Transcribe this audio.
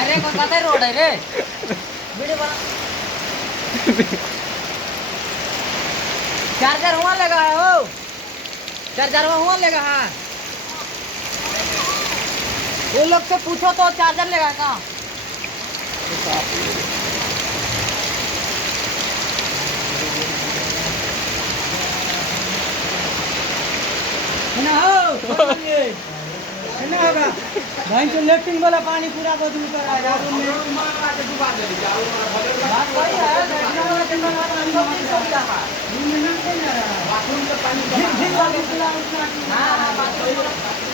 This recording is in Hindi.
अरे कोलकाता रोड है रे वीडियो बना चार्जर हुआ लगा है ओ चार्जर हुआ लगा है वो लोग से पूछो तो चार्जर लगा कहाँ ना हो ना होगा भाई जो लेफ्टिंग वाला पानी पूरा को दूर कर आया बात वही है लेफ्टिंग वाला कितना पानी सब चीज हो गया है बाथरूम का पानी हां हां बाथरूम